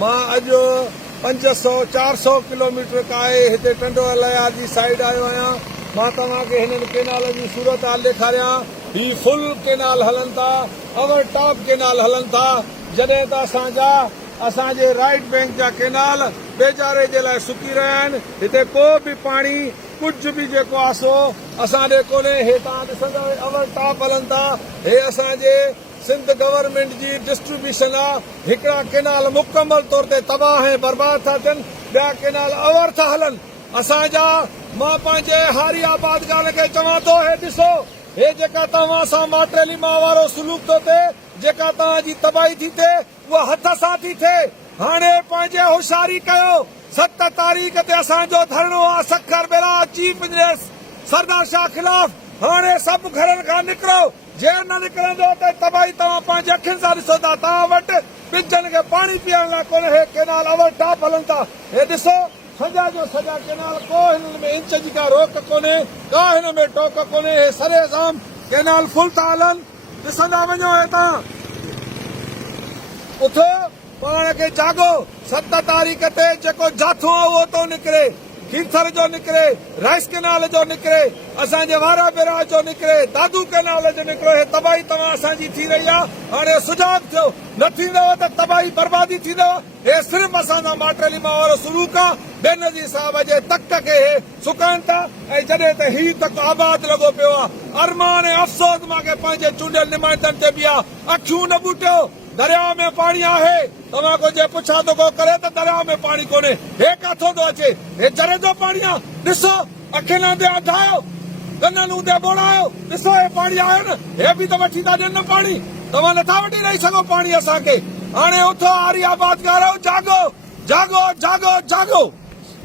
मां अॼु 500-400 किलोमीटर काए हिते टंडोअलाया जी साइड आयो आहियां। मां तव्हांखे हिननि केनाल जी सूरत हाल ॾेखारियां। ही फुल केनाल हलनि था, ओवर टॉप केनाल हलनि था, जॾहिं त असांजे राइट बैंक जा केनाल बेचारे जे लाइ सुकी रहिया आहिनि। हिते को बि पाणी कुझु बि जेको आहे सो असां ॾे कोन्हे। हे तव्हां ॾिसंदा ओवर टॉप हलनि था। हे असांजे सिंध गवर्नमेंट जी डिस्ट्रीब्यूशन आहे। हिकिड़ा केनाल मुकमल तौर ते तबाह ऐं बर्बाद था थियनि, ॿिया केनाल ओवर था हलनि। असांजा मां पंहिंजे हारी आबाद ॻाल्हि खे चवां थो, हे ॾिसो, हे जेका तव्हां सां माटेली मां वारो सलूक थो थिए, जेका तव्हांजी तबाही थी थिए, उहा हथ सां थी थिए। हाणे पंहिंजे होशियारी कयो। 7 तारीख़ ते असांजो धरणो आहे सखर बेरा चीफ इंजीनियर सरदार शाह खिलाफ़। हाणे सभु घरनि खां निकिरो। जे न निकिरंदो त तबाही तव्हां पंहिंजे अखियुनि सां ॾिसो था। तव्हां वटि ॿिजनि खे पाणी पीअण लाइ कोन्हे। हे केनाल ओवर टॉप हलनि था। हे ॾिसो, सॼा जो सॼा केनाल, को हिन में इंच जी का रोक कोन्हे, का हिन में टोक कोन्हे। हे सरेआम केनाल फुल था हलनि। ॾिसंदा वञो, हे तव्हां उथो, पाण खे जागो। 7 तारीख़ ते जेको जाथो आहे उहो थो निकिरे, खीरथर जो निकिरे, राइस केनाल जो निकिरे, असांजे वारा बेरा जो निकिरे, दादू केनाल जो निकिरे। हे तबाही तव्हां असांजी थी रही आहे। हाणे सुजाग थियो, न थींदव त तबाही बर्बादी थींदव। हे सिर्फ़ असांजा माटेली मां वारो सलूक आहे। बेनज़ीर साहब जे तक खे हे सुकाइनि था, ऐं जॾहिं त ही तक आबाद लॻो पियो आहे। अरमान ऐं अफ़सोस मूंखे पंहिंजे चूंडियल नुमाइंदनि ते बि आहे। अखियूं न ॿूटियो, दरिया में पाणी आहे। तव्हां को जे पुछा थो को करे त दरिया में पाणी कोन्हे। हे काथो थो अचे? हे चरे जो पाणी आहे। ॾिसो, अखियुनि ते अधायो, कननि ते ॿोड़ायो, ॾिसो हे पाणी आयो न। हे बि त वठी था ॾियनि न पाणी। तव्हां नथा वठी ॾेई सघो पाणी असांखे। हाणे उथो, आरी आबाद वारो, जागो जागो जागो जागो।